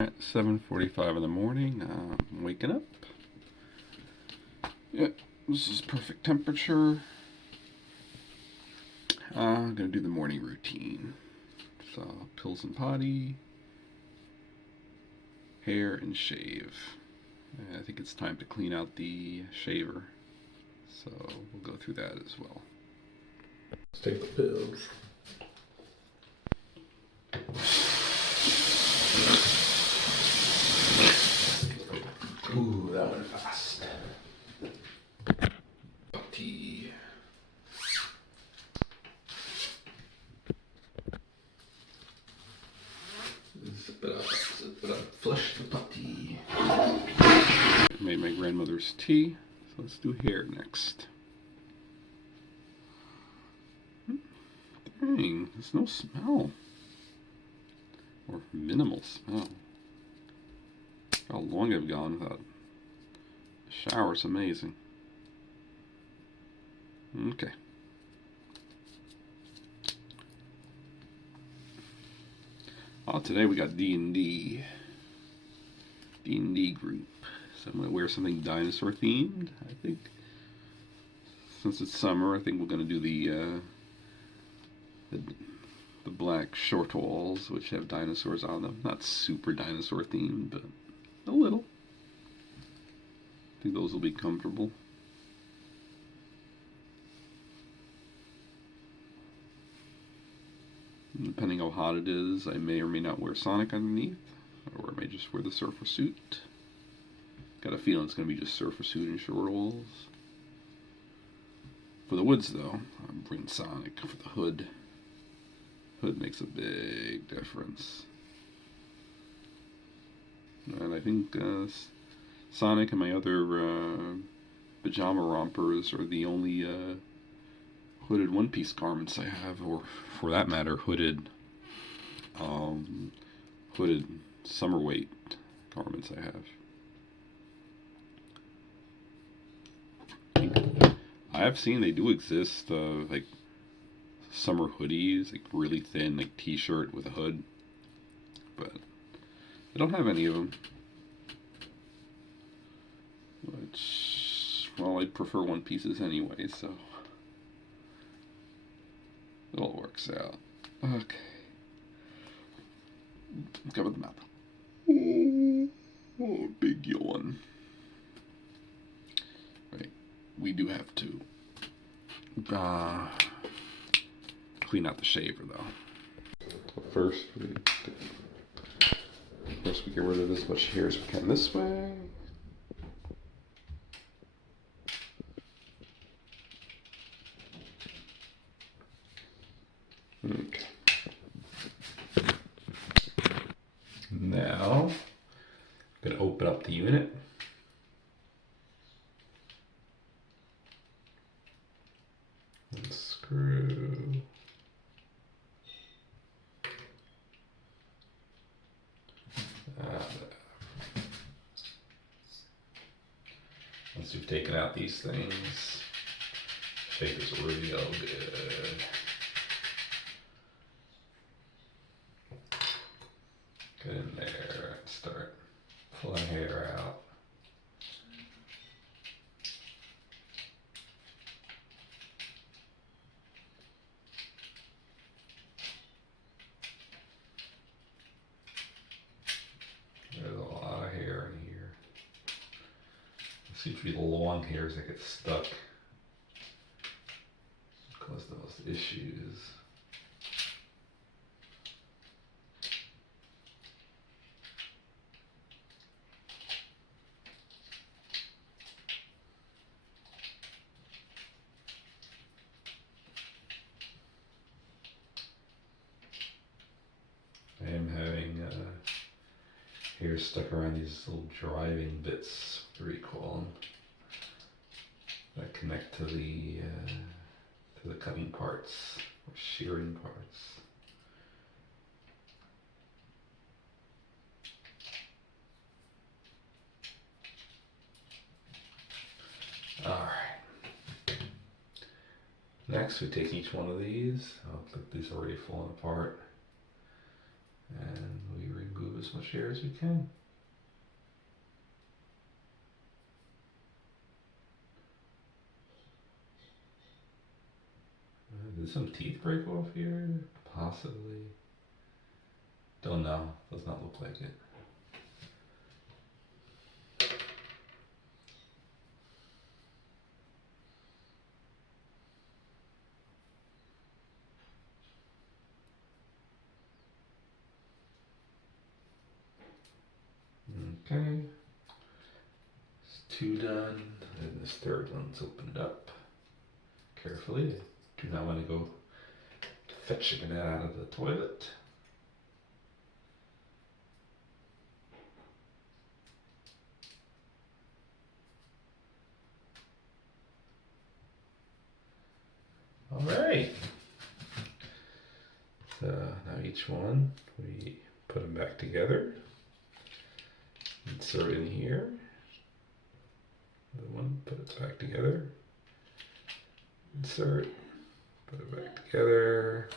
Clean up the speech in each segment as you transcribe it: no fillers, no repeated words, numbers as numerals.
At 7:45 in the morning, I'm waking up. Yeah, this is perfect temperature. I'm gonna do the morning routine. So, pills and potty, hair and shave. I think it's time to clean out the shaver. So, we'll go through that as well. Let's take the pills. Ooh, that went fast. Tea. Zip it up, flush the putty. Made my grandmother's tea, so let's do hair next. Dang, there's no smell. Or minimal smell. How long I've gone without a shower is amazing. Okay. Oh, today we got D&D. D&D group. So I'm going to wear something dinosaur themed, I think. Since it's summer, I think we're going to do the black shortalls, which have dinosaurs on them. Not super dinosaur themed, but a little. I think those will be comfortable. Depending how hot it is, I may or may not wear Sonic underneath, or I may just wear the surfer suit. Got a feeling it's going to be just surfer suit and shortalls. For the woods, though, I'm bringing Sonic for the hood. Hood makes a big difference. And I think Sonic and my other pajama rompers are the only hooded one-piece garments I have, or for that matter, hooded summer weight garments I have. I have seen they do exist, like summer hoodies, like really thin, like t-shirt with a hood, but I don't have any of them. Which, well, I'd prefer one pieces anyway, so it all works out. Okay. Cover the mouth. Oh, big yawn. Right. We do have to clean out the shaver, though. First we get rid of as much hair as we can this way. Okay. Now, I'm going to open up the unit. And screw. Once you've taken out these things, shape is real good. Get in there and start pulling hair out. There's a lot of hair in here. It seems to be the long hairs that get stuck. Cause the most issues. I am having hair stuck around these little driving bits, what do you call them, that connect to the cutting parts or shearing parts. Alright. Next we take each one of these. I'll clip these already falling apart. And we remove as much share as we can. Did some teeth break off here? Possibly. Don't know. Does not look like it. Okay. It's 2 done. And this third one's opened up. Carefully. Do not want to go fetching it out of the toilet. All right. So now each one, we put them back together. Insert in here. The one, put it back together. Insert, put it back together.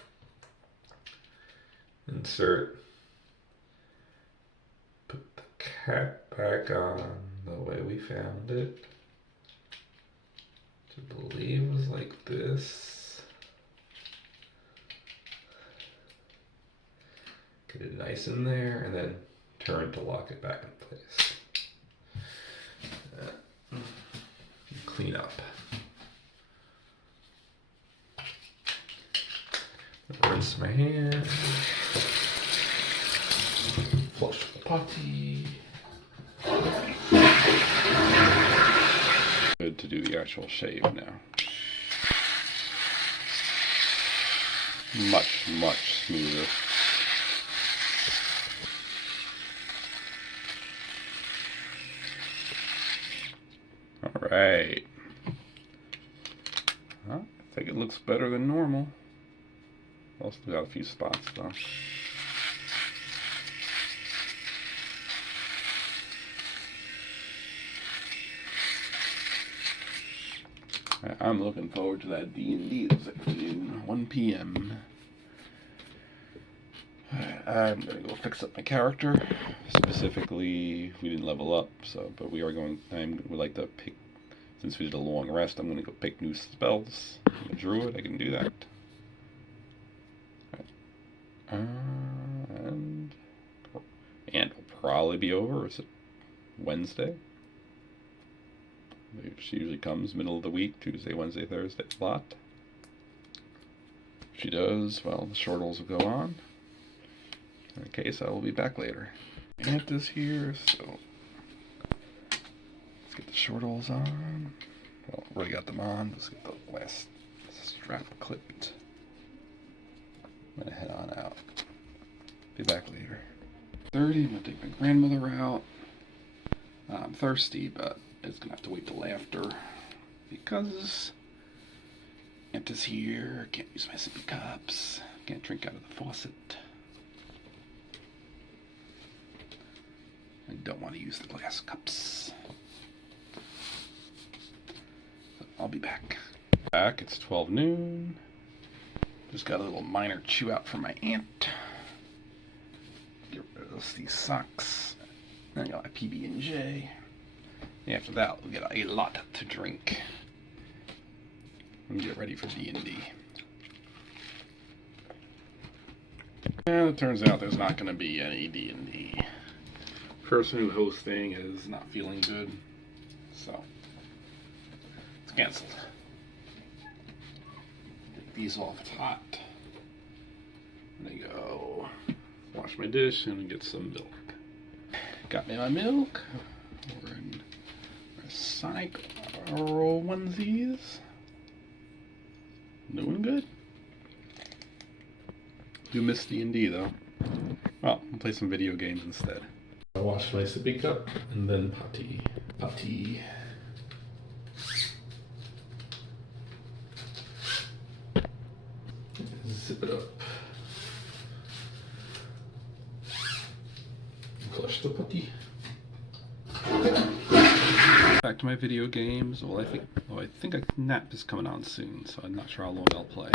Insert. Put the cap back on the way we found it. I believe it was like this. Get it nice in there and then turn to lock it back in place. Clean up. Rinse my hands. Flush the potty. Good to do the actual shave now. Much, much smoother. Alright. Well, I think it looks better than normal. Also got a few spots though. I'm looking forward to that D&D this afternoon, 1 p.m. I'm gonna go fix up my character. Specifically, we didn't level up, but we are going. I would like to pick. Since we did a long rest, I'm gonna go pick new spells. I'm a druid. I can do that. And it'll probably be over. Is it Wednesday? She usually comes middle of the week, Tuesday, Wednesday, Thursday, a lot. If she does, well, the shortals will go on. In case I will be back later. Ant is here, so let's get the shortals on. Well, already got them on. Let's get the last strap clipped. I'm gonna head on out. Be back later. 30, I'm gonna take my grandmother out. I'm thirsty, but it's gonna have to wait till after because Aunt is here. Can't use my sippy cups. Can't drink out of the faucet. I don't want to use the glass cups. So I'll be back. Back. It's 12 noon. Just got a little minor chew out from my aunt. Get rid of these socks. Then I got my PB&J. After that, we'll get a lot to drink and get ready for D&D. And it turns out there's not going to be any D&D. Person who hosting is not feeling good, so it's canceled. Get these off, it's hot. And I go wash my dish and get some milk. Got me my milk. We're in our Sonic onesies. Doing good. Do miss D&D though. Well, I'll play some video games instead. I wash my sippy cup and then potty. Zip it up. Flush the potty. Back to my video games. Well, I think a nap is coming on soon, so I'm not sure how long I'll play.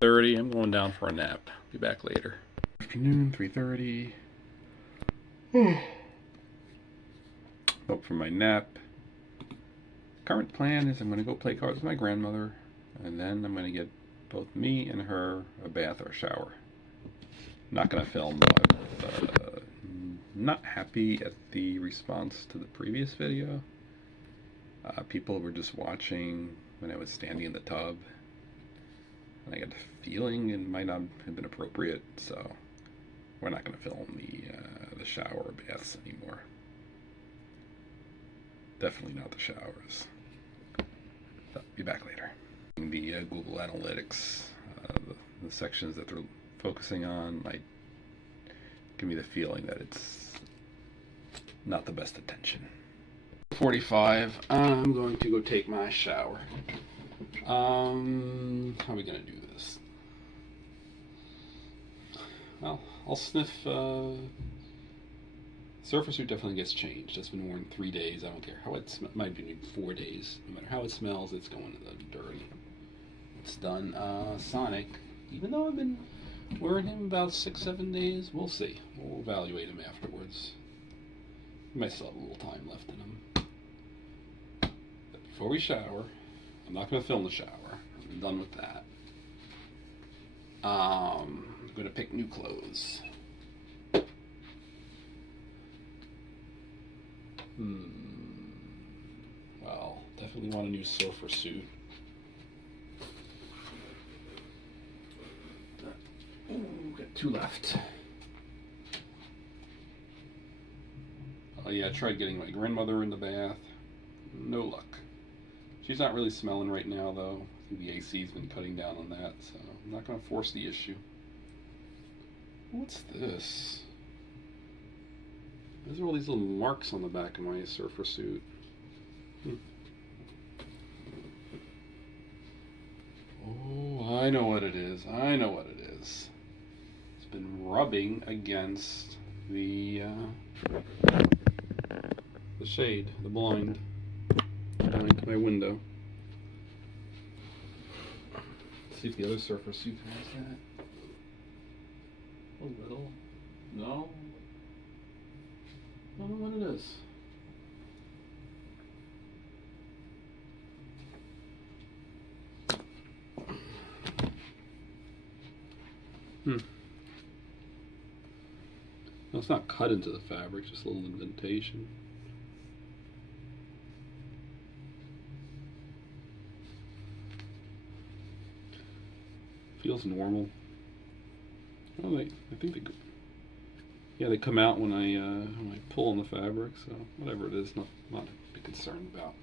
30. I'm going down for a nap. Be back later. Afternoon, 3:30. Up for my nap. Current plan is I'm going to go play cards with my grandmother, and then I'm going to get both me and her a bath or a shower. Not going to film, but not happy at the response to the previous video. People were just watching when I was standing in the tub, and I got the feeling it might not have been appropriate, so we're not going to film the shower or baths anymore. Definitely not the showers. So, be back later. The Google Analytics, the sections that they're focusing on might give me the feeling that it's not the best attention. 45. I'm going to go take my shower. How are we going to do this? Well, I'll sniff. Surfer suit definitely gets changed. It's been worn 3 days. I don't care how it smells. Might be 4 days. No matter how it smells, it's going to the dirty. It's done. Sonic, even though I've been wearing him about 6-7 days, we'll see. We'll evaluate him afterwards. We might still have a little time left in him. But before we shower, I'm not going to film the shower. I'm done with that. I'm going to pick new clothes. Well, definitely want a new surfer suit. Ooh, got 2 left. Oh yeah, I tried getting my grandmother in the bath. No luck. She's not really smelling right now though. I think the AC's been cutting down on that, so I'm not going to force the issue. What's this? There's all these little marks on the back of my surfer suit. Oh, I know what it is. I know what it is. It's been rubbing against the shade, the blind behind my window. Let's see if the other surfer suit has that. A little. No. I don't know what it is. Well, it's not cut into the fabric, just a little indentation. Feels normal. Oh, I think they. Yeah, they come out when I pull on the fabric, so whatever it is, not to be concerned about.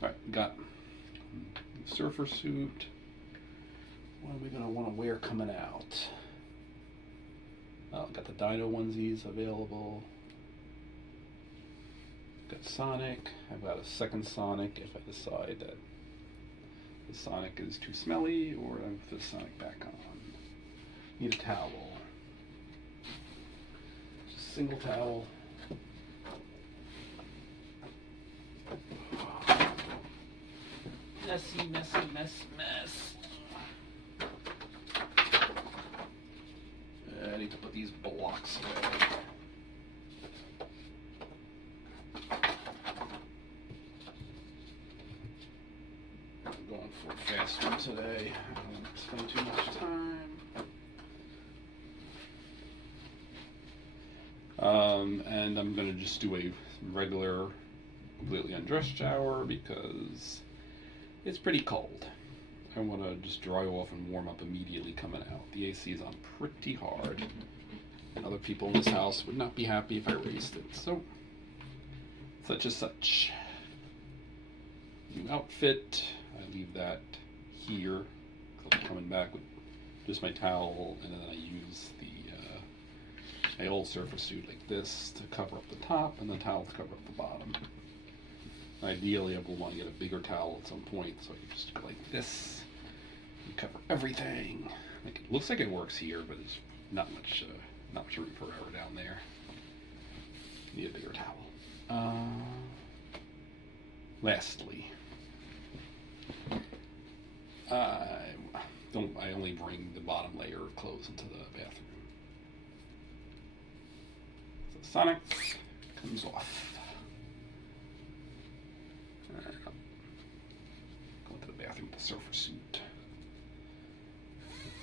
All right, got the surfer suit. What are we gonna want to wear coming out? Oh, got the Dino onesies available. Got Sonic. I've got a second Sonic if I decide that the Sonic is too smelly, or I put the Sonic back on. Need a towel. Single towel. Messy, messy, mess. I need to put these blocks away. I'm going for a fast one today. I don't want to spend too much time. And I'm going to just do a regular, completely undressed shower because it's pretty cold. I want to just dry off and warm up immediately coming out. The AC is on pretty hard, and other people in this house would not be happy if I raised it. So, such as such. New outfit. I leave that here. I'm coming back with just my towel, and then I use my old surfer suit like this to cover up the top, and the towel to cover up the bottom. Ideally, I will want to get a bigger towel at some point, so I can just go like this and cover everything. Like, it looks like it works here, but there's not much room for error down there. Need a bigger towel. Lastly, I only bring the bottom layer of clothes into the bathroom. So Sonic comes off. Alright, go to the bathroom with the surfer suit.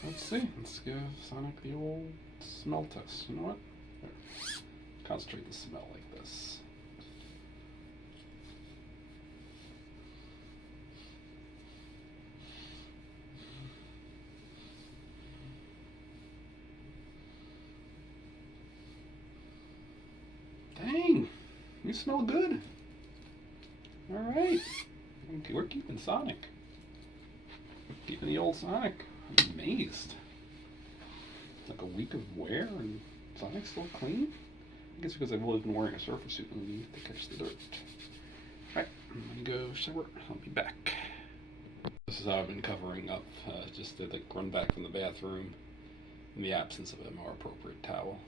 Let's see. Let's give Sonic the old smell test. You know what? There. Concentrate the smell like this. Dang, you smell good. All right, okay, we're keeping Sonic. Keeping the old Sonic. I'm amazed. Like a week of wear and Sonic's still clean? I guess because I've always been wearing a surfer suit underneath to catch the dirt. Alright, I'm gonna go shower. I'll be back. This is how I've been covering up, just to like run back from the bathroom in the absence of a more appropriate towel.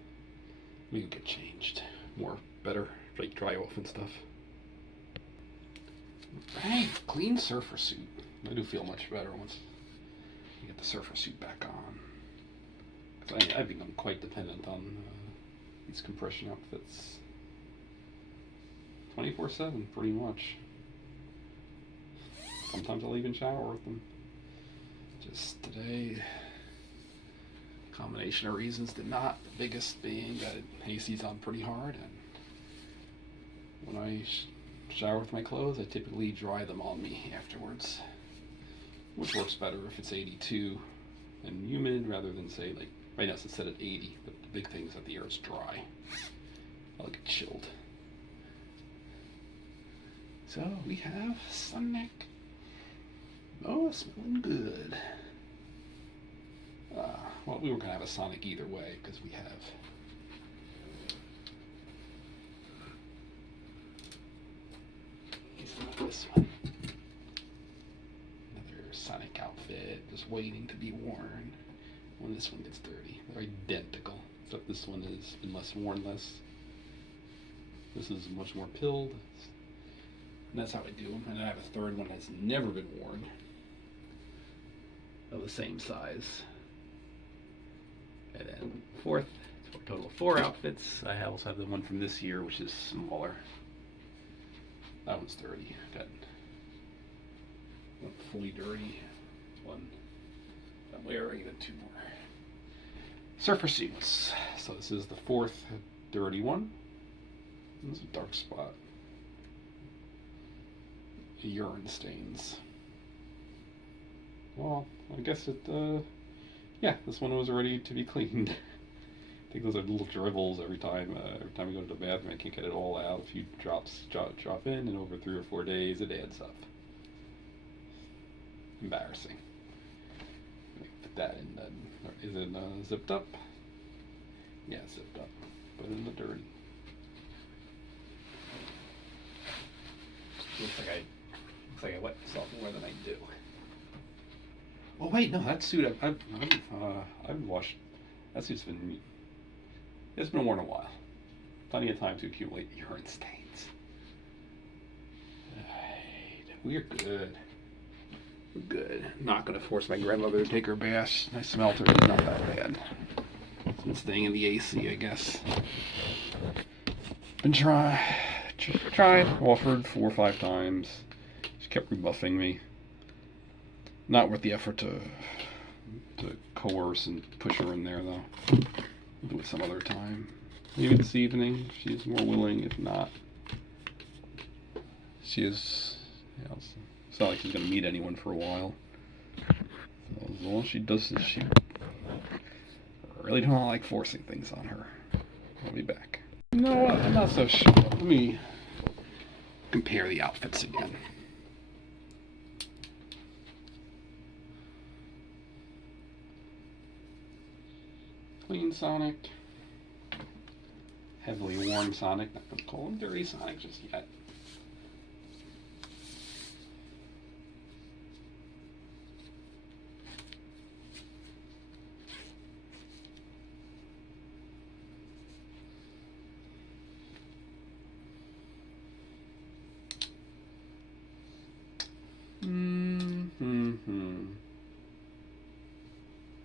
We can get changed. More, better, like dry off and stuff. Right, clean surfer suit. I do feel much better once you get the surfer suit back on. Because I've become quite dependent on these compression outfits. 24/7, pretty much. Sometimes I'll even shower with them. Just today, combination of reasons did not. The biggest being that AC's on pretty hard, and when I shower with my clothes, I typically dry them on me afterwards, which works better if it's 82 and humid rather than say like right now it's set at 80. But the big thing is that the air is dry. I'll get chilled. So we have Sonic. Oh, smelling good. Well, we were gonna have a Sonic either way because we have this one. Another Sonic outfit just waiting to be worn when this one gets dirty. They're identical, except this one has been less worn less. This is much more pilled. And that's how I do them. And I have a third one that's never been worn, of the same size. And then fourth, for a total of 4 outfits. I also have the one from this year, which is smaller. That one's dirty. That one fully dirty. One I'm wearing, and 2 more. Surfer suits. So this is the 4th dirty one. There's a dark spot. Urine stains. Well, I guess it, yeah, this one was ready to be cleaned. I think those are little dribbles every time I go to the bathroom. I can't get it all out. A few drops drop in, and over 3 or 4 days it adds up. Embarrassing. Put that in then. Is it zipped up? Yeah, it's zipped up. Put it in the dirty. Looks like I wet myself more than I do. Oh wait, no, that suit I've washed. That suit's been worn a while. Plenty of time to accumulate urine stains. Right, we're good. We're good. I'm not gonna force my grandmother to take her bath. I smelled her. She's not that bad. It's been staying in the AC, I guess. Been tried, offered 4 or 5 times. She kept rebuffing me. Not worth the effort to coerce and push her in there, though. We'll do it some other time. Maybe this evening. She's more willing. If not, she is. You know, it's not like she's gonna meet anyone for a while. So as long as she does this, she really don't like forcing things on her. I'll be back. You know what? I'm not so sure. Let me compare the outfits again. Clean Sonic. Heavily worn Sonic. Not gonna call him dirty Sonic just yet.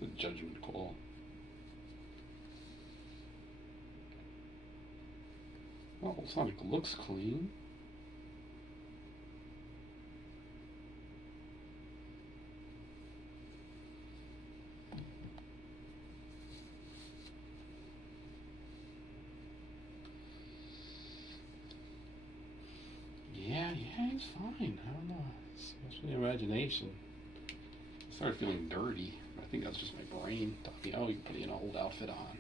The judgment call. Well, Sonic looks clean. Yeah, he's fine. I don't know. Especially imagination. I started feeling dirty. I think that's just my brain talking, oh, you're putting an old outfit on.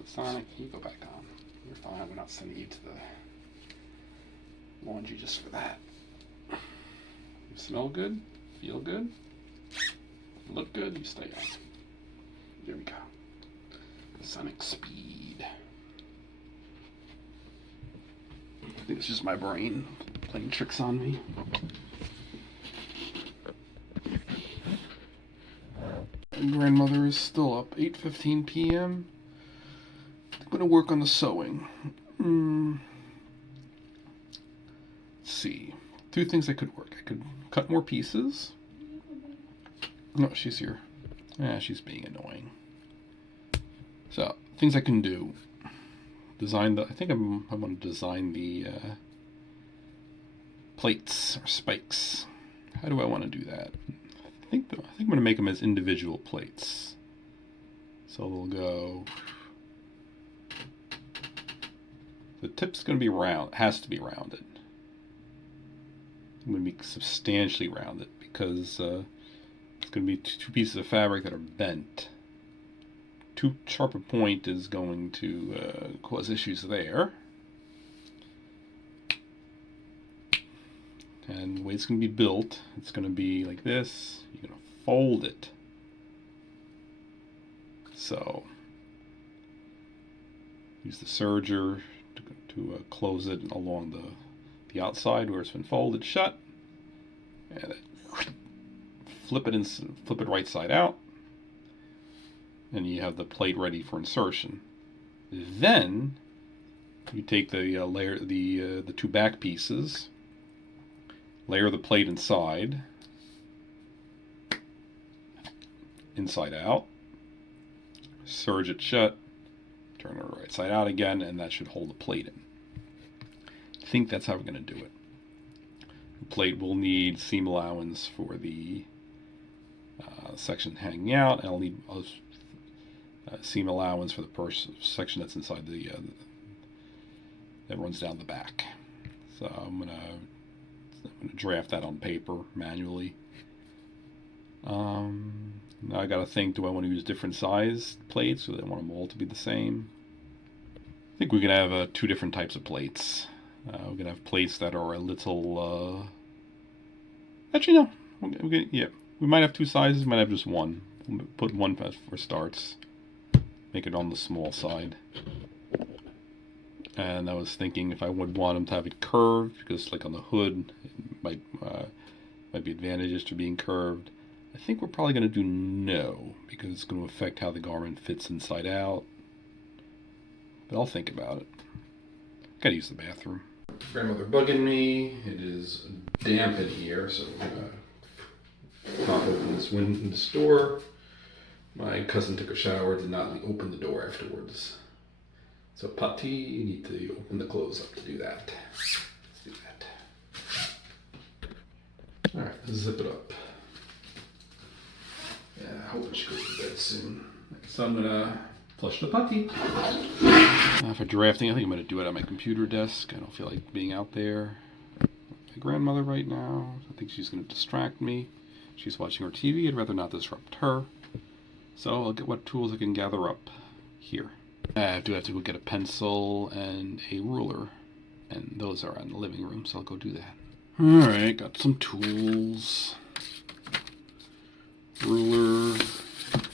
It's a Sonic, you go back on. You're fine, we're not sending you to the laundry just for that. You smell good, feel good, look good, you stay on. There we go. Sonic speed. I think it's just my brain playing tricks on me. Grandmother is still up. 8:15 p.m. I'm going to work on the sewing. Let's see. Two things that could work. I could cut more pieces. No, she's here. Yeah, she's being annoying. So, things I can do. Design the... I think I want to design the plates or spikes. How do I want to do that? I think I'm going to make them as individual plates. So they'll go... The tip's going to be round. It has to be rounded. I'm going to be substantially rounded because it's going to be two pieces of fabric that are bent. Too sharp a point is going to cause issues there. And the way it's going to be built, it's going to be like this. You're going to fold it. So, use the serger to close it along the outside where it's been folded shut. And then flip it right side out. And you have the plate ready for insertion. Then you take the the two back pieces, layer the plate inside out, serge it shut, turn it right side out again, and that should hold the plate in. I think that's how we're going to do it. The plate will need seam allowance for the section hanging out, and I'll need seam allowance for the section that's inside that runs down the back. So I'm gonna draft that on paper manually. Now I gotta think, do I want to use different size plates, or do I want them all to be the same? I think we can have two different types of plates. We're gonna have plates that are a little actually no, we might have two sizes, we might have just one. We'll put one for starts. Make it on the small side. And I was thinking if I would want them to have it curved, because like on the hood, it might be advantageous to being curved. I think we're probably going to do no, because it's going to affect how the garment fits inside out. But I'll think about it. Gotta use the bathroom. Grandmother bugging me. It is damp in here, so I'm going to pop open this door. My cousin took a shower, did not open the door afterwards. So, Patti, you need to open the clothes up to do that. Let's do that. Alright, let's zip it up. Yeah, I hope she goes to bed soon. So I'm gonna flush the Patti. For drafting, I think I'm gonna do it at my computer desk. I don't feel like being out there. My grandmother right now, I think she's gonna distract me. She's watching her TV, I'd rather not disrupt her. So I'll get what tools I can gather up here. I do have to go get a pencil and a ruler, and those are in the living room, so I'll go do that. Alright, got some tools. Ruler.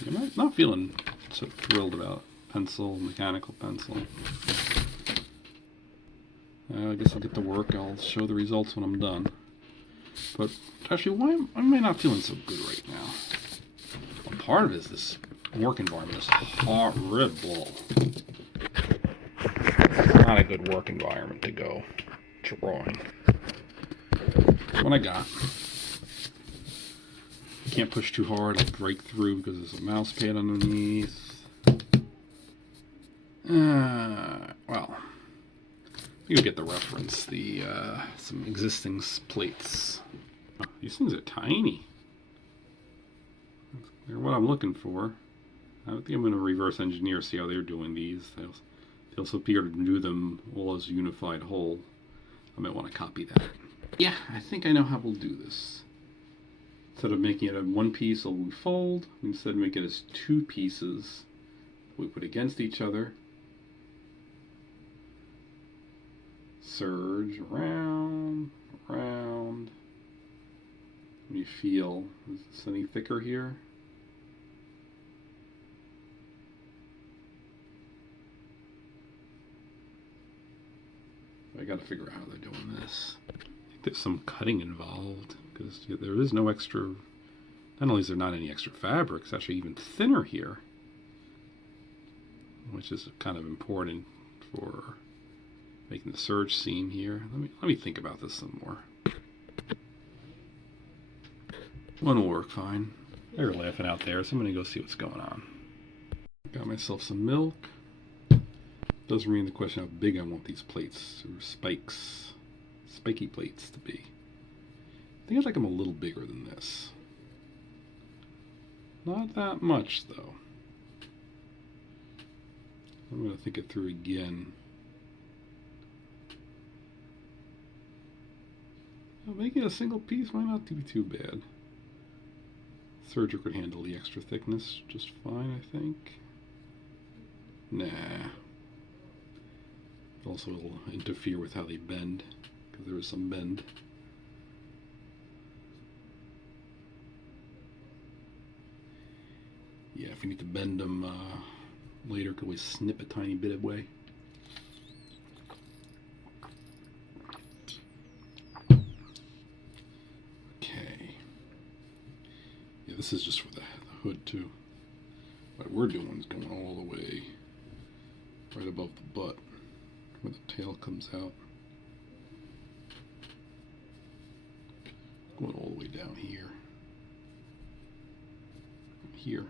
I'm not feeling so thrilled about pencil, mechanical pencil. I guess I'll get to work. I'll show the results when I'm done. But actually, why am I not feeling so good right now? Well, part of it is this work environment is horrible. It's not a good work environment to go drawing. That's what I got. Can't push too hard, I'll break through because there's a mouse pad underneath. Well, You get the reference. The some existing plates. Oh, these things are tiny. They're what I'm looking for. I think I'm going to reverse engineer, see how they're doing these. They also appear to do them all as a unified whole. I might want to copy that. Yeah, I think I know how we'll do this. Instead of making it a one piece, we fold. Instead, make it as two pieces. We put against each other. Surge around, around. Let me feel. Is this any thicker here? I gotta figure out how they're doing this. I think there's some cutting involved, because there is no extra, not only is there not any extra fabric, it's actually even thinner here, which is kind of important for making the surge seam here. Let me think about this some more. One will work fine. They're laughing out there, so I'm gonna go see what's going on. Got myself some milk. Doesn't ring the question how big I want these plates, or spiky plates to be. I think I'd like them a little bigger than this. Not that much, though. I'm going to think it through again. Well, making a single piece might not be too bad. Serger could handle the extra thickness just fine, I think. Nah. Also, it'll interfere with how they bend, because there is some bend. Yeah, if we need to bend them later, could we snip a tiny bit away? Okay. Yeah, this is just for the hood too. What we're doing is going all the way right above the butt, where the tail comes out. Going all the way down here. Here.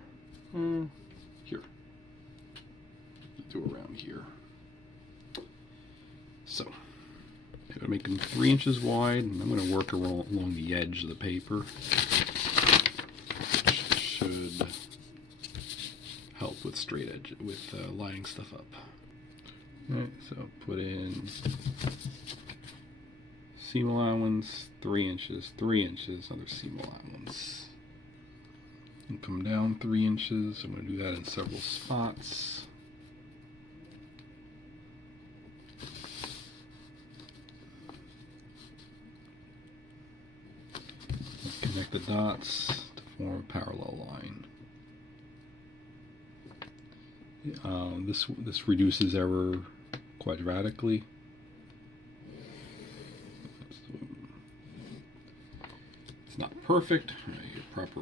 Here. Do around here. So, I'm going to make them 3 inches wide, and I'm going to work along the edge of the paper. Which should help with straight edge, with lining stuff up. Alright, so put in seam allowance, 3 inches, 3 inches, another seam allowance. And come down 3 inches. I'm going to do that in several spots. Connect the dots to form a parallel line. This reduces error quadratically. It's not perfect. Your proper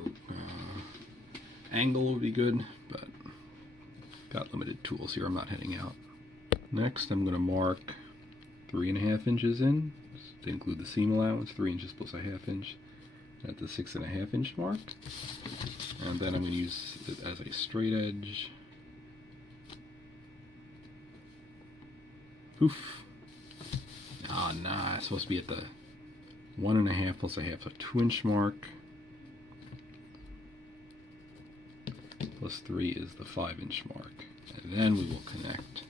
angle would be good, but got limited tools here. I'm not heading out. Next, I'm going to mark 3.5 inches in to include the seam allowance. 3 inches plus a 1/2 inch at the 6.5 inch mark, and then I'm going to use it as a straight edge. Poof. Ah, nah, it's supposed to be at the 1.5 plus a 1/2, so 2 inch mark. Plus 3 is the 5 inch mark. And then we will connect.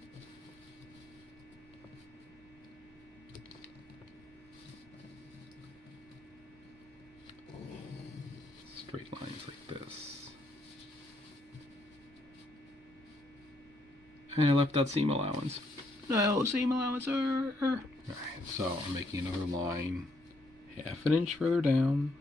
Straight lines like this. And I left out seam allowance. No, seam allowance. Alright, so I'm making another line 1/2 inch further down.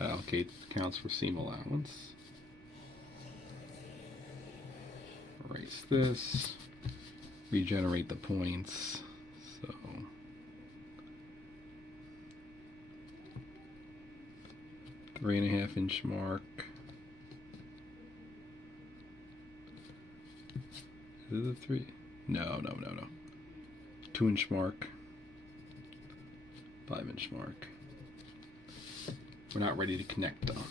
Allocate counts for seam allowance. Erase this. Regenerate the points. So 3.5 inch mark. Is it a 3? No. 2 inch mark. 5 inch mark. We're not ready to connect though.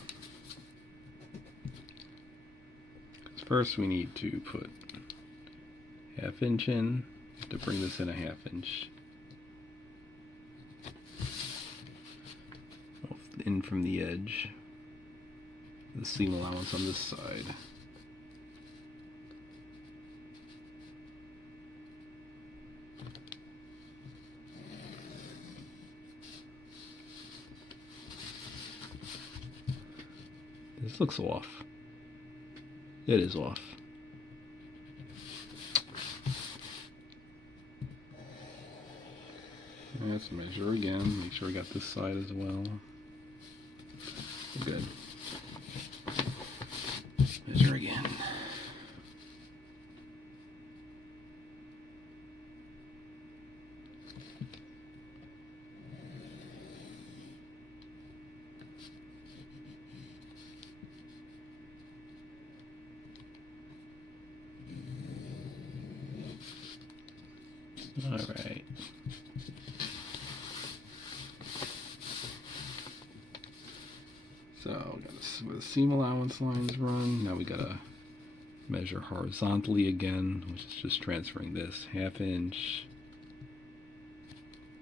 first we need to put 1/2 inch in to bring this in 1/2 inch. In from the edge. The seam allowance on this side. This looks off. It is off. Let's measure again. Make sure we got this side as well. Good. Measure again. All right. So we got where the seam allowance lines run. Now we gotta measure horizontally again, which is just transferring this 1/2 inch,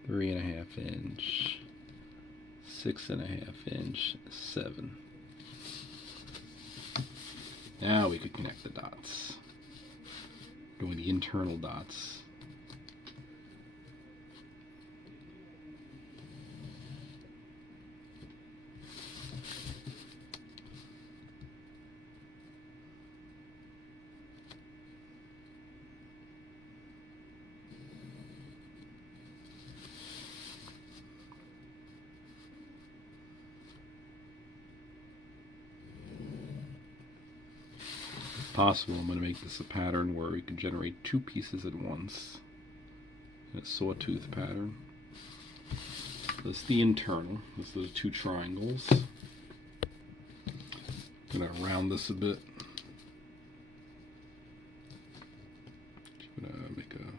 3.5 inch, 6.5 inch, 7. Now we could connect the dots. Doing the internal dots. Possible, I'm going to make this a pattern where we can generate 2 pieces at once. A sawtooth pattern. That's the internal. This is the 2 triangles. I'm going to round this a bit. I'm going to make a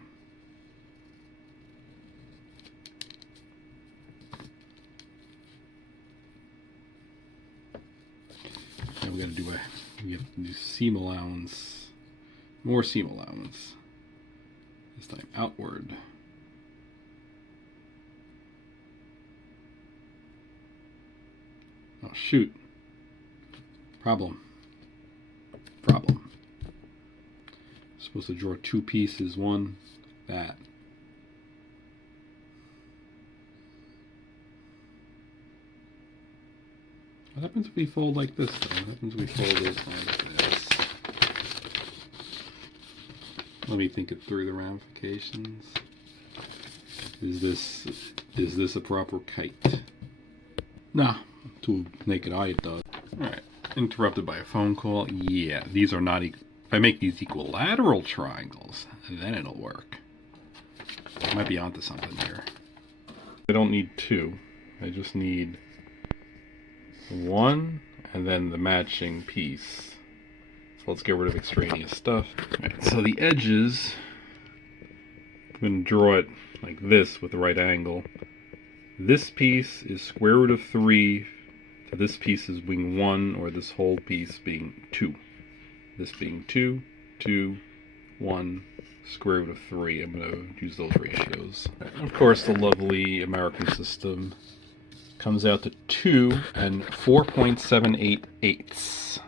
now we have to do seam allowance, more seam allowance, this time outward. Oh shoot, problem. Supposed to draw 2 pieces, one, that. What happens if we fold like this though? What happens if we fold it like this? Let me think it through the ramifications. Is this a proper kite? Nah, to naked eye it does. Alright, interrupted by a phone call. Yeah, these are not if I make these equilateral triangles, then it'll work. I might be onto something here. I don't need 2. I just need 1 and then the matching piece. So let's get rid of extraneous stuff. Right, so the edges, I'm going to draw it like this with the right angle. This piece is square root of 3, so this piece is being 1, or this whole piece being 2. This being 2, 2, 1, square root of 3. I'm going to use those ratios. Of course, the lovely American system comes out to 2 and 4.78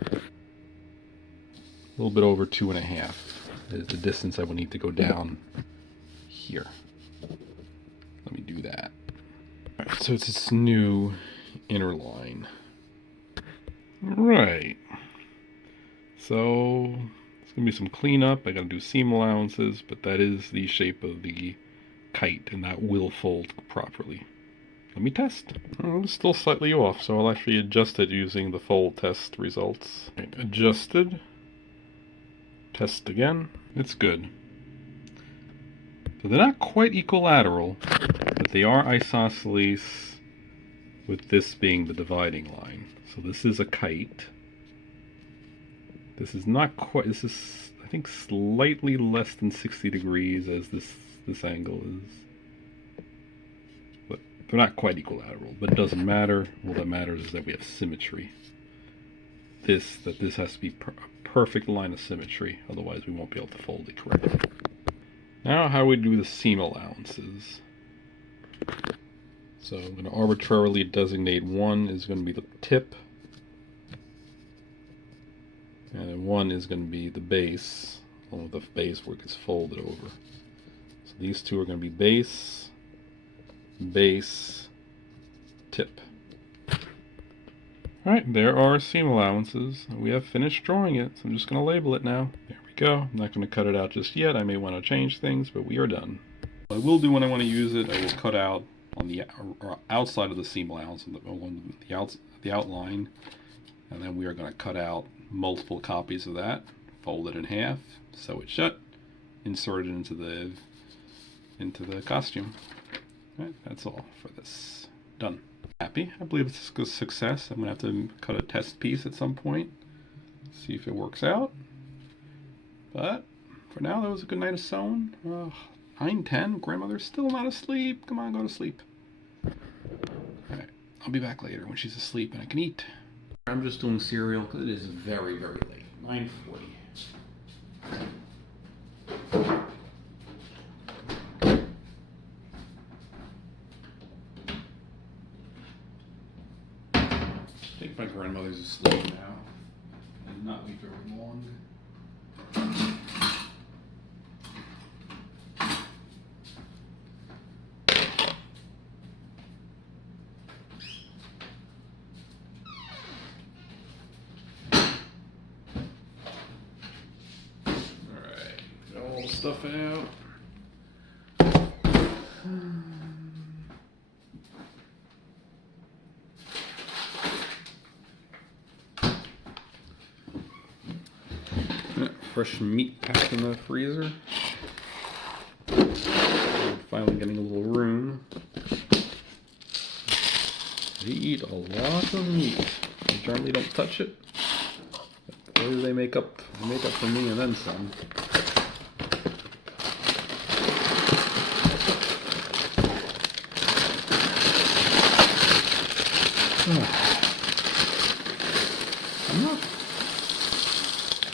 A little bit over 2.5 is the distance I would need to go down here. Let me do that. Alright, so it's this new inner line. Alright. So it's gonna be some cleanup. I gotta do seam allowances, but that is the shape of the kite, and that will fold properly. Let me test. Oh, it's still slightly off, so I'll actually adjust it using the fold test results. Right, adjusted. Test again. It's good. So they're not quite equilateral, but they are isosceles, with this being the dividing line. So this is a kite. This is not quite, this is, I think, slightly less than 60 degrees as this angle is. But they're not quite equilateral, but it doesn't matter. All that matters is that we have symmetry. that this has to be a perfect line of symmetry, otherwise we won't be able to fold it correctly. Now how do we do the seam allowances? So I'm going to arbitrarily designate one is going to be the tip, and then one is going to be the base, along with the base where it gets folded over. So these two are going to be base, base, tip. Alright, there are our seam allowances. We have finished drawing it, so I'm just going to label it now. There we go. I'm not going to cut it out just yet. I may want to change things, but we are done. What I will do when I want to use it, I will cut out on the outside of the seam allowance, on the outline, and then we are going to cut out multiple copies of that, fold it in half, sew it shut, insert it into the costume. Alright, that's all for this. Done. Happy. I believe it's a success. I'm going to have to cut a test piece at some point, see if it works out. But for now, that was a good night of sewing. 9:10. Grandmother's still not asleep. Come on, go to sleep. Alright, I'll be back later when she's asleep and I can eat. I'm just doing cereal because it is very, very late. 9:40. I think my grandmother's asleep now. I did not wait very long. Alright, got all the stuff out. Fresh meat packed in the freezer. Finally getting a little room. They eat a lot of meat. I generally don't touch it. But boy, do they make up for me and then some.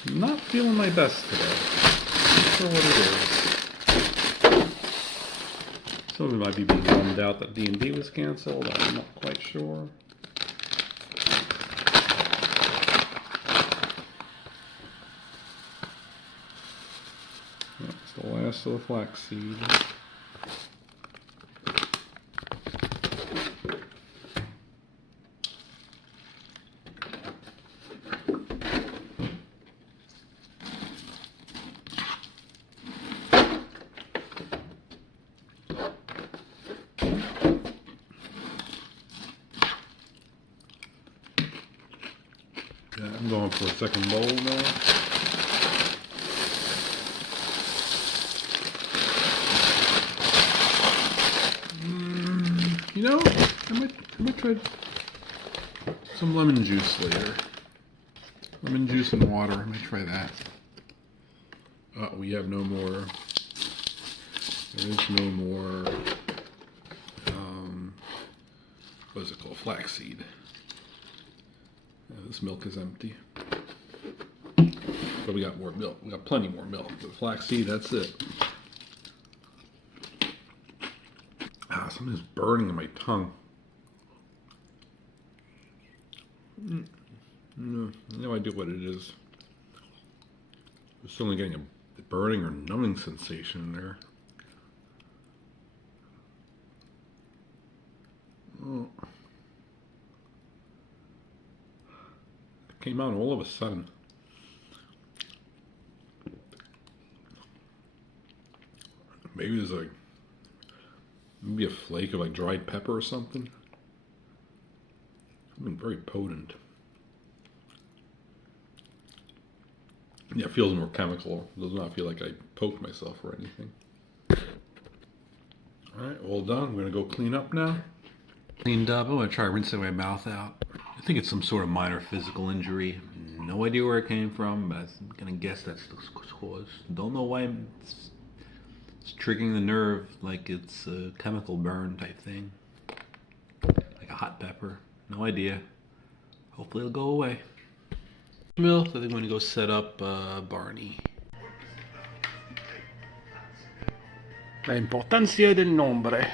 I'm not feeling my best today. Not sure what it is. Some of it might be being bummed out that D&D was canceled. I'm not quite sure. That's the last of the flaxseed. I'm going for a second bowl now. You know, I might try some lemon juice later. Lemon juice and water. I might try that. We have no more. There is no more. What is it called? Flaxseed. This milk is empty. But we got more milk. We got plenty more milk. But flaxseed, that's it. Something's burning in my tongue. No idea what it is. I'm still getting a burning or numbing sensation in there. Oh. Came out all of a sudden. Maybe there's maybe a flake of dried pepper or something. It's been very potent. Yeah, it feels more chemical. It does not feel like I poked myself or anything. Alright, all done. I'm gonna go clean up now. Cleaned up. I'm gonna try rinsing my mouth out. I think it's some sort of minor physical injury. No idea where it came from, but I'm gonna guess that's the cause. Don't know why it's triggering the nerve like it's a chemical burn type thing. Like a hot pepper. No idea. Hopefully it'll go away. Well, so I'm going to go set up Barney. La importancia del nombre.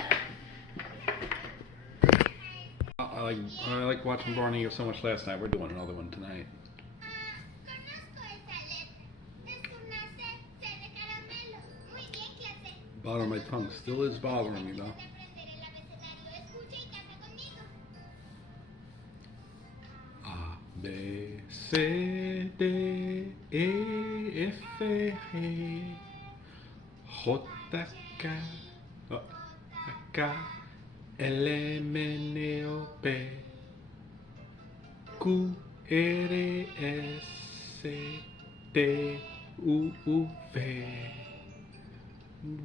I like watching Barney so much last night. We're doing another one tonight. Bottom of my tongue still is bothering me though. A, B, C, D, E, F, G, J, K, K, L, M, N, O, P, Q, R, S, T, U, V,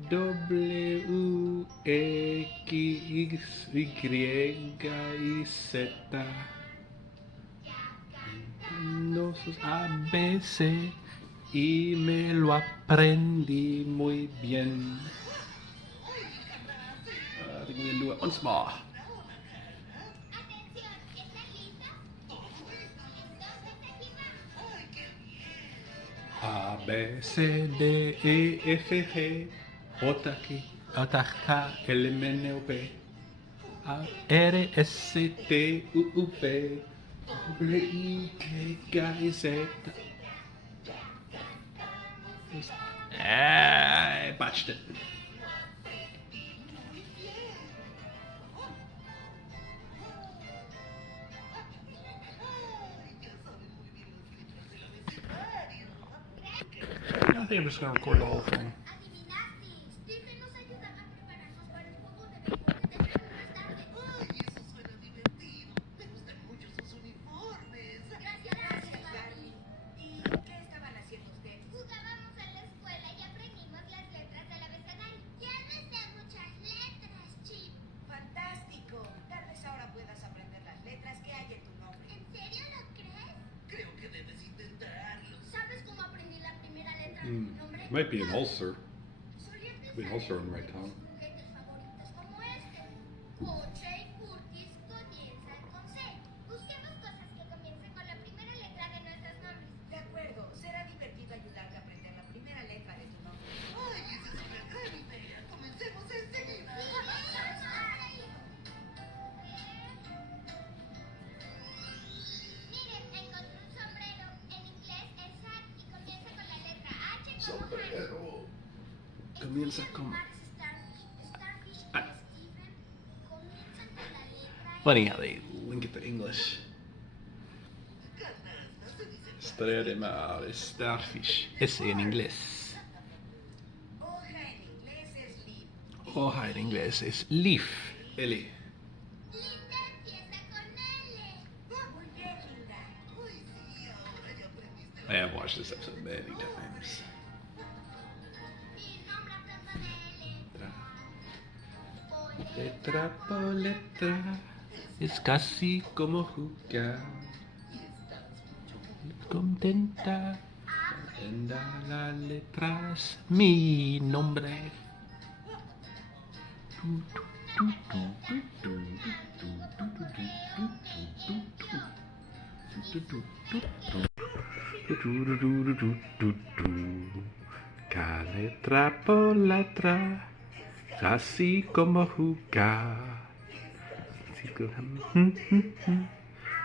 W, X, Y, Z. Los ABC y me lo aprendí muy bien. I think we're gonna do it once more. A, B, C, D, E, F, G, J, K, L, M, N, O, P, A, R, S, T, U, V, W, X, Y, Z. I botched it. I think I'm just gonna record the whole thing. Might be an ulcer. Could be an ulcer on the right tongue. Sombrero. Comienza con... Funny how they link it to English. Estrella de mar, starfish. Ese en inglés. Hoja en inglés es leaf. L. I have watched this episode many times. Letra por letra, es casi como jugar. Contenta, aprenda las letras, mi nombre. Cada letra por letra, así como jugar.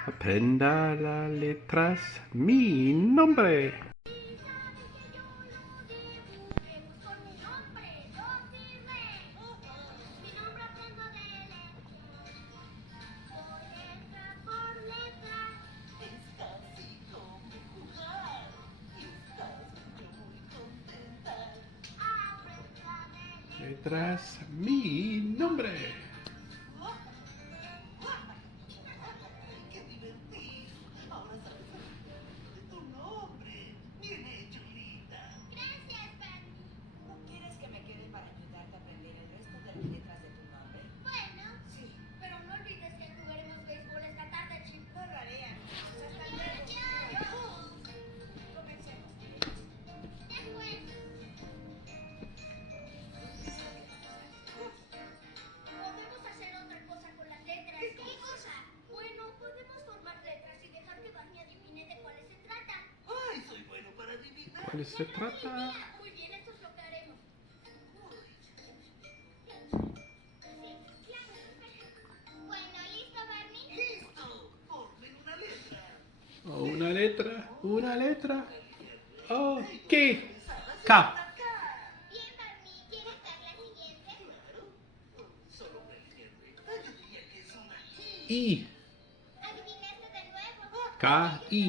Aprenda las letras, mi nombre. Letras, mi nombre. cuál se trata? Muy bien, esto es lo que haremos. Bueno, ¿listo, Barney? ¡Listo! ¡Formen una letra! Oh, una letra. Oh, Tengo ¿qué? que empezar a hacer K. una K. Bien, Barney, ¿quieres dar la siguiente? Claro. Solo una línea recta, yo diría que es una I. I. Adivinaste de nuevo. K-I.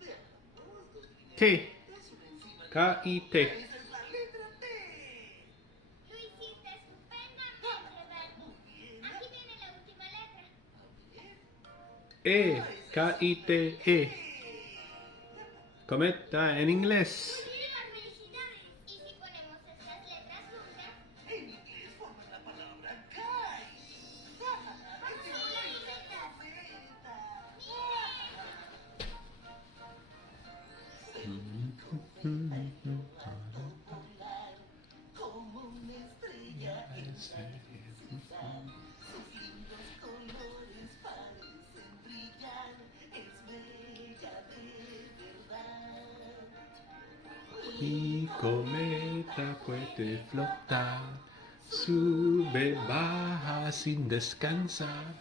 Veamos, dos líneas T. rectas, una encima de la K-I-T. otra. ¡Esa es la letra T! Lo hiciste estupendamente, Barney. Muy bien. Aquí viene la última letra. A ver. E. K-I-T-E. Cometa en inglés. Muy bien, Barney. Felicidades. ¿Y si ponemos estas letras juntas? En inglés forman la palabra kite. ¡Es igualita a tu Z! Como una estrella en la sus lindos colores parecen brillar, es bella de verdad. Mi cometa puede flotar, sube, baja sin descansar.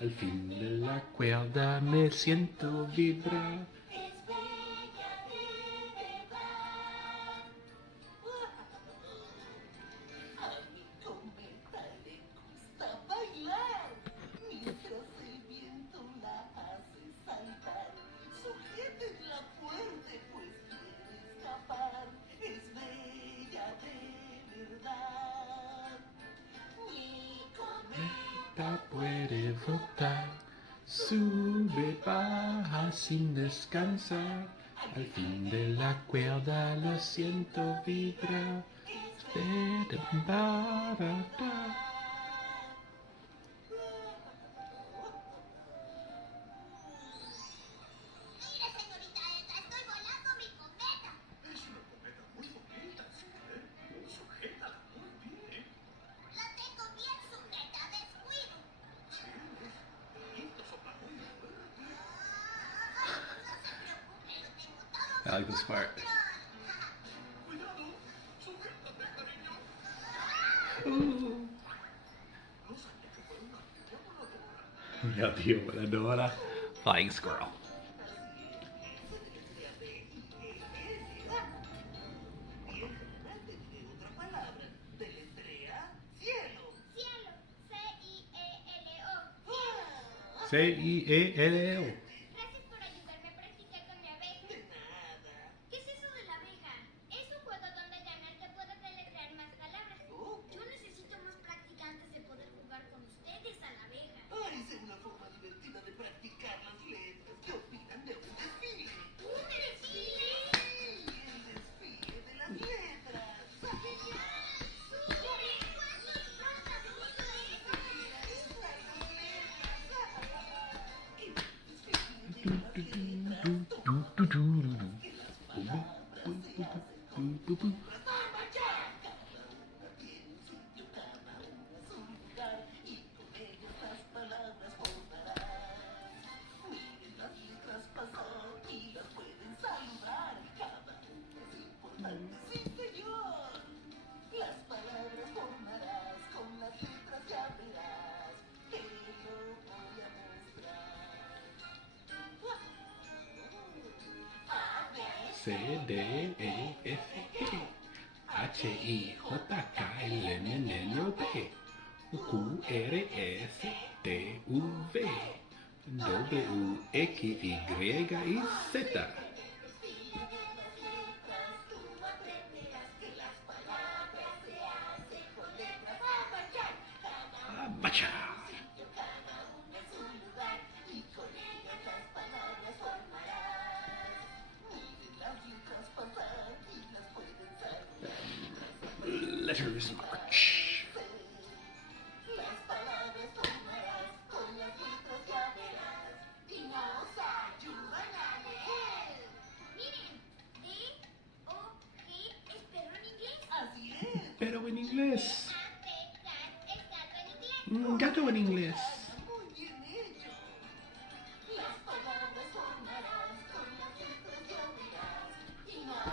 Al fin de la cuerda me siento vibrar. Es bella de verdad. A mi cometa le gusta bailar, mientras el viento la hace saltar. Sujétenla fuerte, pues quiere escapar. Es bella de verdad. Mi cometa Puede flotar, sube, baja sin descansar. Al fin de la cuerda lo siento vibrar. Mire, señorita Eta, estoy volando mi cometa. es una cometa muy bonita, ¿sí? Sujétala muy bien. La tengo bien sujeta, descuido. Sí, listo, sopla muy fuerte. No se preocupe, lo tengo todo I like this part. Cuidado, sujétate, cariño. No sabía que fuera una ardilla voladora. Yeah, tío, voladora. Flying squirrel. Bien, te diré otra palabra. Deletrea cielo. Cielo, C-I-E-L-O. C-I-E-L-O. Gracias por ayudarme a practicar con mi abeja. De nada. ¿Qué es eso de la abeja? Es un juego donde gana el que pueda deletrear más palabras. Yo necesito más practicantes de poder jugar con ustedes a la abeja. Parece una forma divertida de practicar las letras. ¿Qué opinan de un desfile? ¡Un desfile! Sí, el desfile de las letras. ¡Súper! ¿Cuántos faltan todo eso? Mira estas dos letras. En el desfile de las letras toman que las palabras se hacen con letras. ¡Vamos ya! Cada una tiene un sitio, cada una su lugar, y con ellas las palabras formarás. Miren las letras pasar y las pueden saludar. Cada una es importante, sí señor. Las palabras formarás, con las letras ya verás. Te lo voy a mostrar. A, B, C-D-E-F-G H-I-J-K-L-M-N-O-P Q-R-S-T-U-V W-X-Y-Z. tú aprenderás que las palabras se hacen con letras. ¡Vamos ya! Cada Bacha. sitio, cada una en su lugar, y con ellas las palabras formarás. Miren las letras pasar y las pueden saludar. Letters march. Las palabras formarás, con las letras ya verás, y nos ayudan a leer. Miren, D-O-G es perro en inglés. Así es. Pero en inglés. A-T, cat es gato en inglés. Gato en inglés. Muy bien hecho. Las palabras formarás, con las letras ya verás, y nos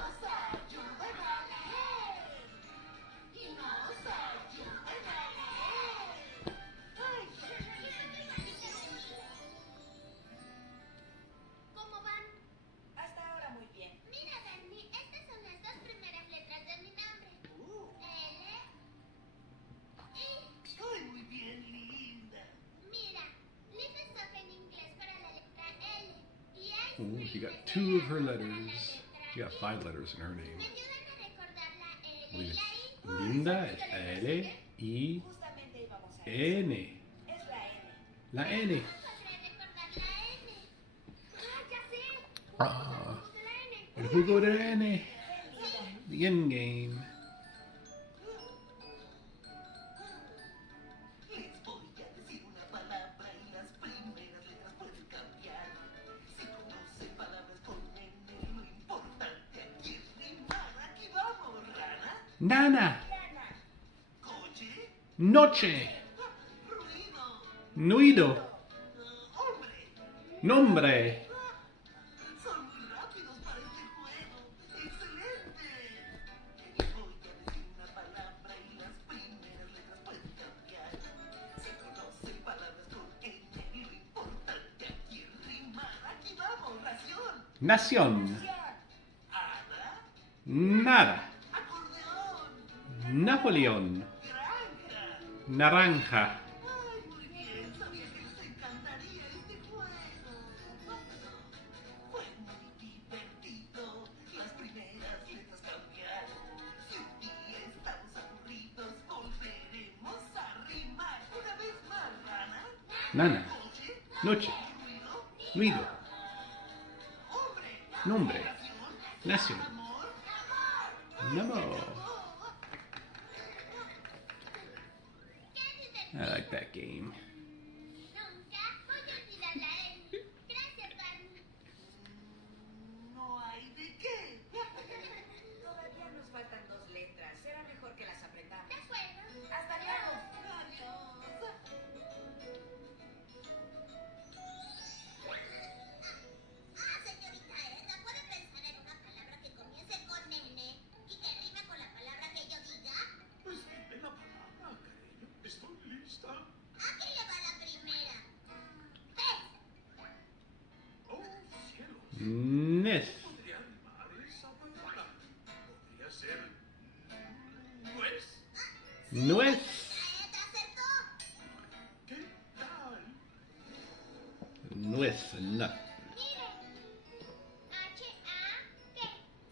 You got 2 of her letters. You got 5 letters in her name. I believe it's Linda, it's L-I-N. Es la N. La N. Ah, el jugo de la N. The end game. Les voy a decir una palabra y las primeras letras pueden cambiar. Si conocen palabras con N, lo importante aquí es rimar. Aquí vamos, rana. Nana. Lana. Coche. Noche. Ruido. Nuido. Hombre. Nombre. Son muy rápidos para este juego. ¡Excelente! Les voy a decir una palabra y las primeras letras pueden cambiar. Si conocen palabras con N, lo importante aquí es rimar. Aquí vamos, ración. Nación. Hada. Nada. Acordeón. Napoleón. Granja. Naranja. Ay, muy bien. Sabía que les encantaría este juego. Fue muy divertido. Las primeras letras cambiaron. Si un día estamos aburridos, volveremos a rimar. Una vez más, rana. Nana. Coche. Noche. Ruido. Ruido. Hombre. Nombre. Nación. Nación. Amor. Namo. I like that game. Nunca voy a olvidar la N. Gracias, Barney. No hay de qué. Todavía nos faltan 2 letras. Será mejor que las aprendamos. De acuerdo. ¡Hasta luego! Adiós. Señorita Edna, ¿puede pensar en una palabra que comience con N y que rime con la palabra que yo diga? Pues dime la palabra, cariño. Estoy lista. ¿A quién le va la primera? ¿Ves? Oh, cielos. Nes. Podría rimar esa palabra. Podría ser nuez. Nuez. Edna acertó. ¿Qué tal? Nuez. Nut. Mire. H-A-T.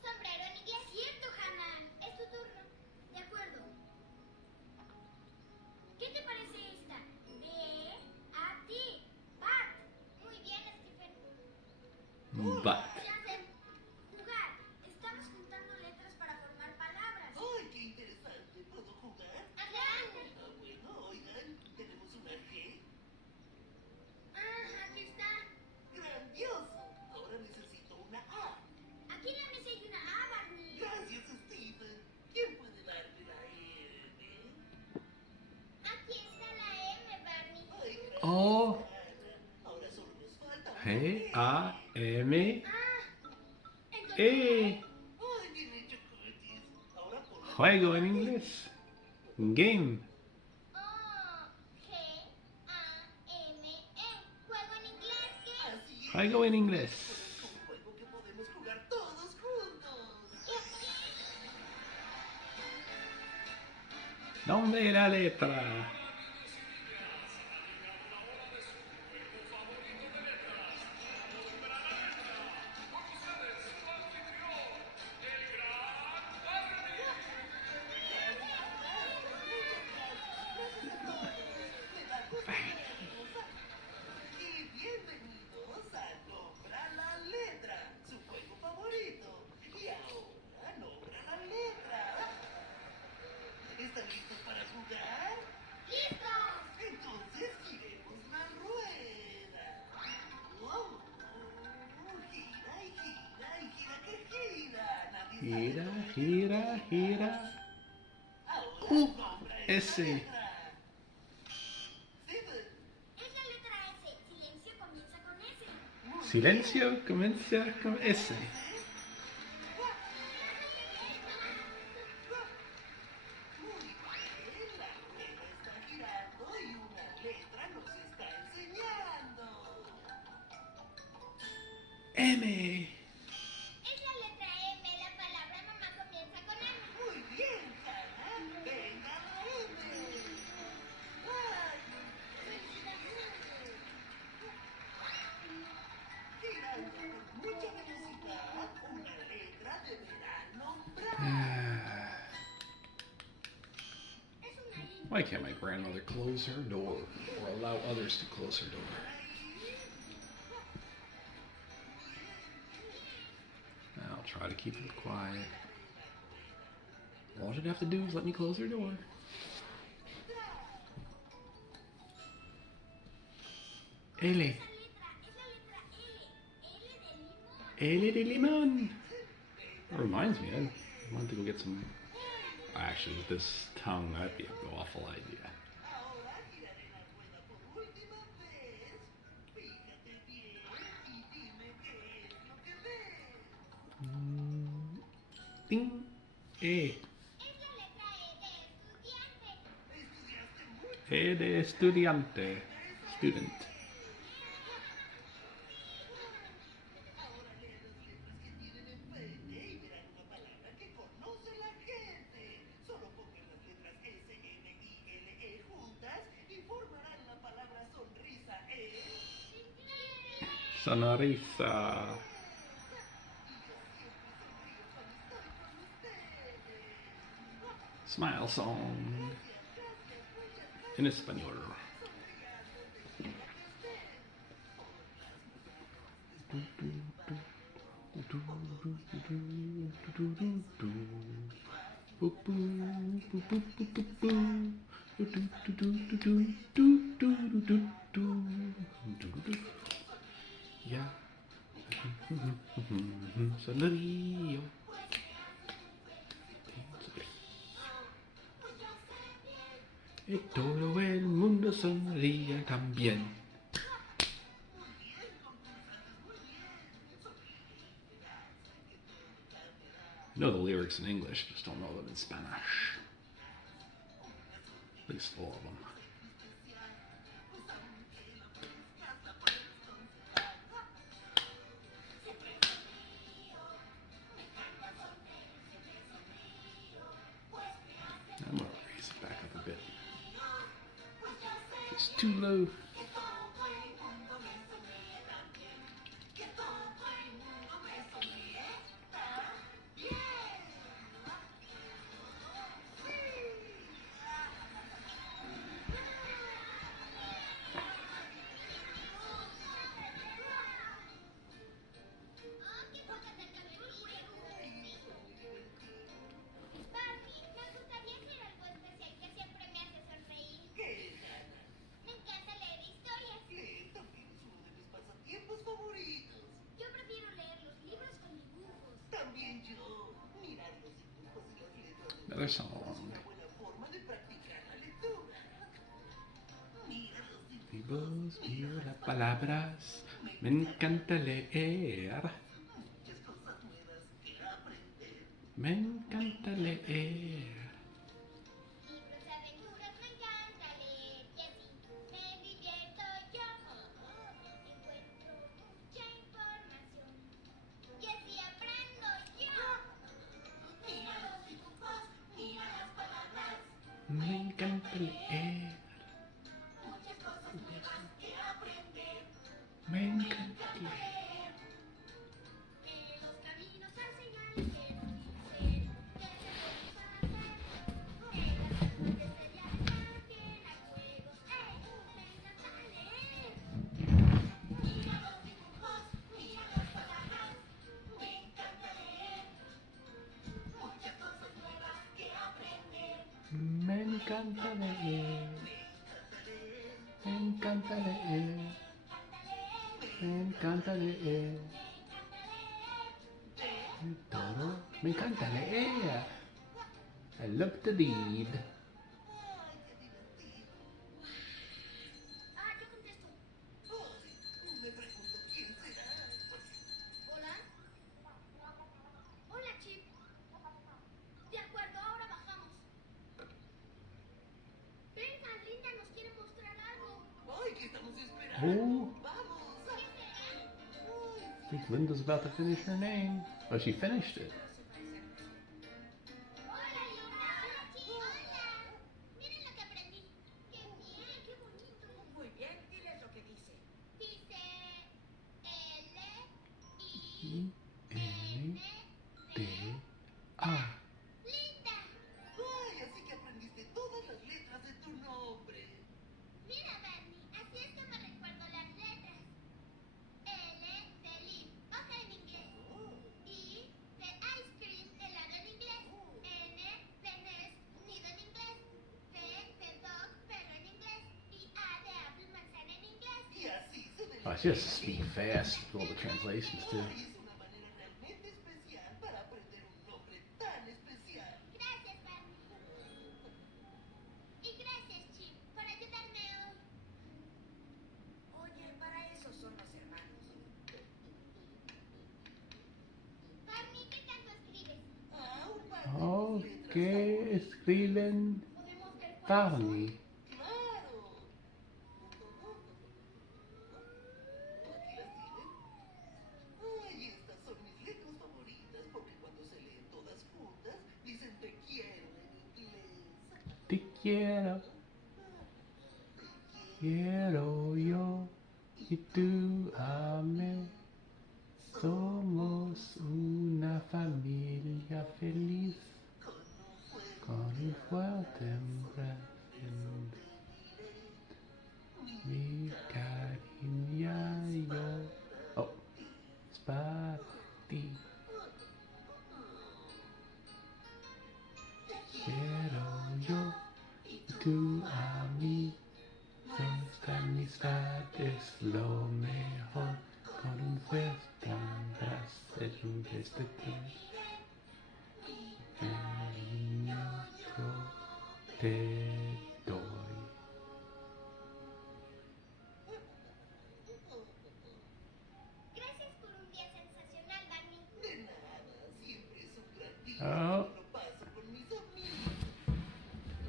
Sombrero en inglés. Cierto, Hanan. Es tu turno. De acuerdo. ¿Qué te parece esta? B-A-T. Bat. Muy bien, Stephen. But. Jackson, jugar. Estamos juntando letras para formar palabras. ¡Ay, qué interesante! ¿Puedo jugar? Adelante. Bueno, oigan, tenemos una G. Aquí está. ¡Grandioso! Ahora necesito una A. Aquí en la mesa hay una A, Barney. Gracias, Stephen. ¿Quién puede darme la M? Aquí está la M, Barney. Ay, gracias. Oh. Ahora solo nos falta una G-A-M. Entonces, E. Ay, bien hecho, Curtis. Ahora por la Juego en inglés. Game. O-G-A-M-E. Juego en inglés. ¿Qué? Así es. Juego en inglés. Un juego que podemos jugar todos juntos. Nombre de la letra. Y bienvenidos a Nombra la Letra, su juego favorito. Y ahora nombra la letra. ¿Están listos para jugar? ¡Listos! Entonces giremos la rueda. ¡Wow! Gira y gira y gira que gira. Nadie sabe Gira, dónde gira, queda. gira. Ahora nombra S. esa letra. Steven. Es la letra S. Silencio comienza con S. Silencio comienza con S. Muy bien, la rueda está girando y una letra nos está enseñando. M. Es la letra M. La palabra mamá comienza con M. Muy bien, Hannah. Venga la M. ¡Ay! Girando con mucha Why can't my grandmother close her door or allow others to close her door? I'll try to keep it quiet. All she'd have to do is let me close her door. L. L de limón. That reminds me, I want to go get some. Actually, with this tongue, that'd be an awful idea. Ahora giraré la rueda por última vez. Fíjate bien y dime qué es lo que ves. Ding. E. Es la letra E de estudiante. Estudiaste mucho. E de estudiante. Student. Ahora lee las letras que tienen enfrente y verán una palabra que conoce la gente. Solo pongan las letras S, M, I, L, E juntas y formarán la palabra sonrisa E. Sonrisa. Smile song. En español. Ya. Sonrío. Y todo el mundo sonríe también. I know the lyrics in English, just don't know them in Spanish. At least all of them. I'm gonna raise it back up a bit. It's too low. Barney, me gustaría hacer algo especial que siempre me hace sonreír. Me encanta leer historias. Leer también es uno de mis pasatiempos favoritos. Yo prefiero leer los libros con dibujos. También yo. Mirar los dibujos y las letras de Another es song. una buena forma de practicar la lectura. Mira los dibujos. Libros, miro las palabras. Me encanta leer. Muchas cosas nuevas que aprender. Me encanta leer. Libros de aventuras me encanta leer. Y así me divierto yo. Encuentro mucha información. Y así aprendo yo. Mira los dibujos, mira las palabras. Me encanta leer. Muchas cosas nuevas que aprender. Me encanta leer. Los caminos al señal que nos dicen que debemos hacer. Que las cosas que se llaman bien a juegos. Me encanta leer. Mira los dibujos, mira las palabras. Me encanta leer. Muchas cosas nuevas que aprender. Me encanta leer. Me encanta leer. Me encanta leer. Todo. Me encanta leer. I love to read. ¡Ay, qué divertido! Yo contesto. ¡Ay! Me pregunto quién será. ¿Hola? Hola, Chip. De acuerdo, ahora bajamos. Venga, Linda nos quiere mostrar algo. ¡Ay, qué estamos esperando! Oh, ¡Vamos! ¿Qué será? I think Linda's about to finish her name. Oh, she finished it. Hola, Linda. Hola, Chip. Hola. Miren lo que aprendí. Qué bien, qué bonito. Muy bien, diles lo que dice. Dice I-N-D-A. Linda. ¡Ay, así que aprendiste todas las letras de tu She has to speak fast with all the translations too. Hoy es una manera realmente especial para aprender un nombre tan especial. Gracias, Barney. Y gracias, Chip, por ayudarme hoy. Oye, para eso son los hermanos. Barney, ¿qué tanto escribes? Ah, un par de Oh, mis letras ¿qué favoritas. escriben ¿Podemos ver cuáles son? Barney? Claro. Aquí las tienen. Ay, estas son mis letras favoritas porque cuando se leen todas juntas dicen te quiero en inglés. Te quiero, quiero yo y tú a mí. Somos una familia feliz con un fuerte abrazo. Mi cariño y yo. Oh, es para ti. Quiero yo y tú a mí. Nuestra amistad es lo mejor. Con un fuerte abrazo es un gesto de cariño yo te doy. Gracias por un día sensacional, Barney. De nada, siempre es un gran día Oh. cuando lo paso con mis amigos.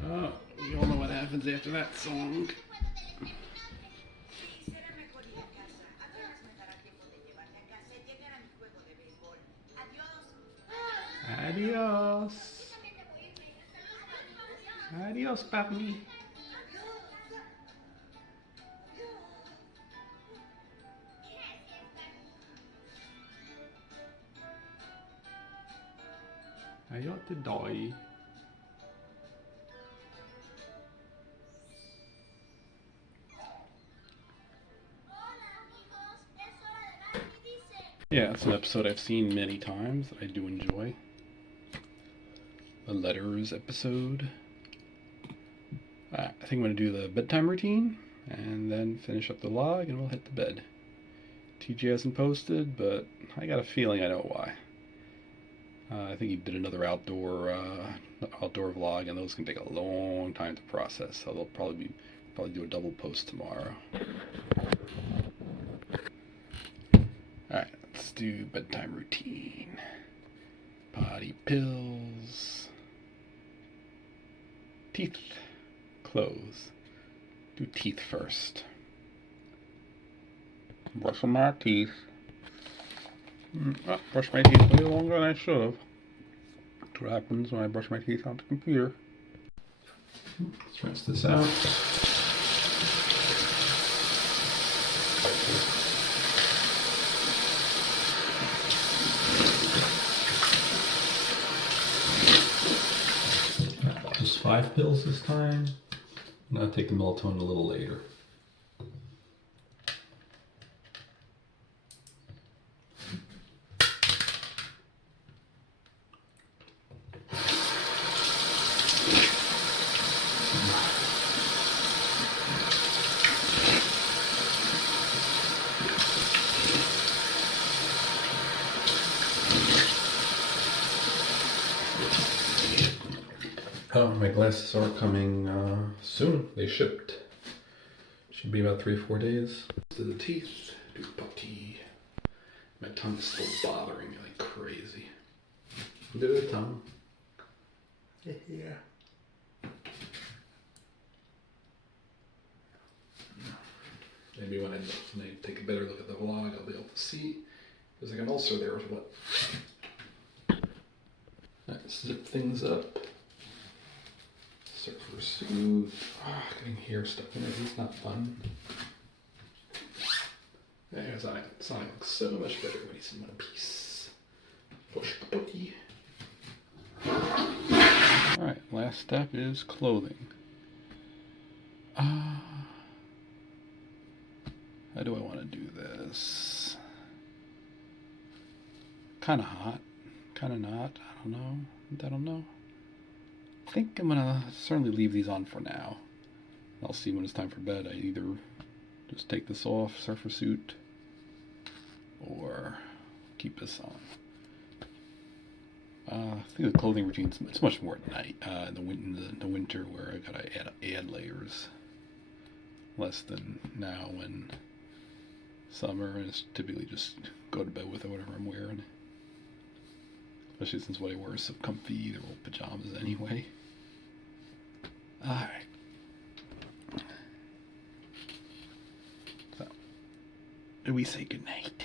Oh, you all know what happens after that song. No puedo deletrear mi nombre. Sí, será mejor ir a casa. Apenas me dará tiempo de llevarte a casa y llegar a mi juego de béisbol. Adiós. Adiós. Yo también debo irme. Saludos. Adiós, Barney. Gracias, Barney. Jag te doy. Hola, amigos. Es hora de Barney dice. Yeah, it's an episode I've seen many times that I do enjoy. The letters episode. I think I'm going to do the bedtime routine and then finish up the log and we'll hit the bed. TJ hasn't posted, but I got a feeling I know why. I think he did another outdoor vlog, and those can take a long time to process. So they'll probably do a double post tomorrow. All right, let's do bedtime routine. Potty pills. Teeth. Clothes. Do teeth first. Brushing my teeth. Brush my teeth way longer than I should have. That's what happens when I brush my teeth on the computer. Let's rinse this out. Just 5 pills this time. I'm going to take the melatonin a little later. Oh, my glasses are coming soon. They shipped. Should be about 3 or 4 days. To the teeth, do putty. My tongue's still bothering me like crazy. Do the tongue. Yeah. Maybe when I take a better look at the vlog, I'll be able to see. There's like an ulcer there as well. Alright, zip things up. Surfer suit. Getting hair stuck in it is not fun. There's Sonic. Sonic looks so much better when he's in one piece. Push the bookie. Alright, last step is clothing. How do I want to do this? Kind of hot. Kind of not. I don't know. I think I'm gonna certainly leave these on for now. I'll see when it's time for bed. I either just take this off, surfer suit, or keep this on. I think the clothing routine, it's much more at night. In the winter, where I gotta add layers, less than now when summer is typically just go to bed with whatever I'm wearing. Especially since what I wear is so comfy, they're all pajamas anyway. Alright. So, we say goodnight.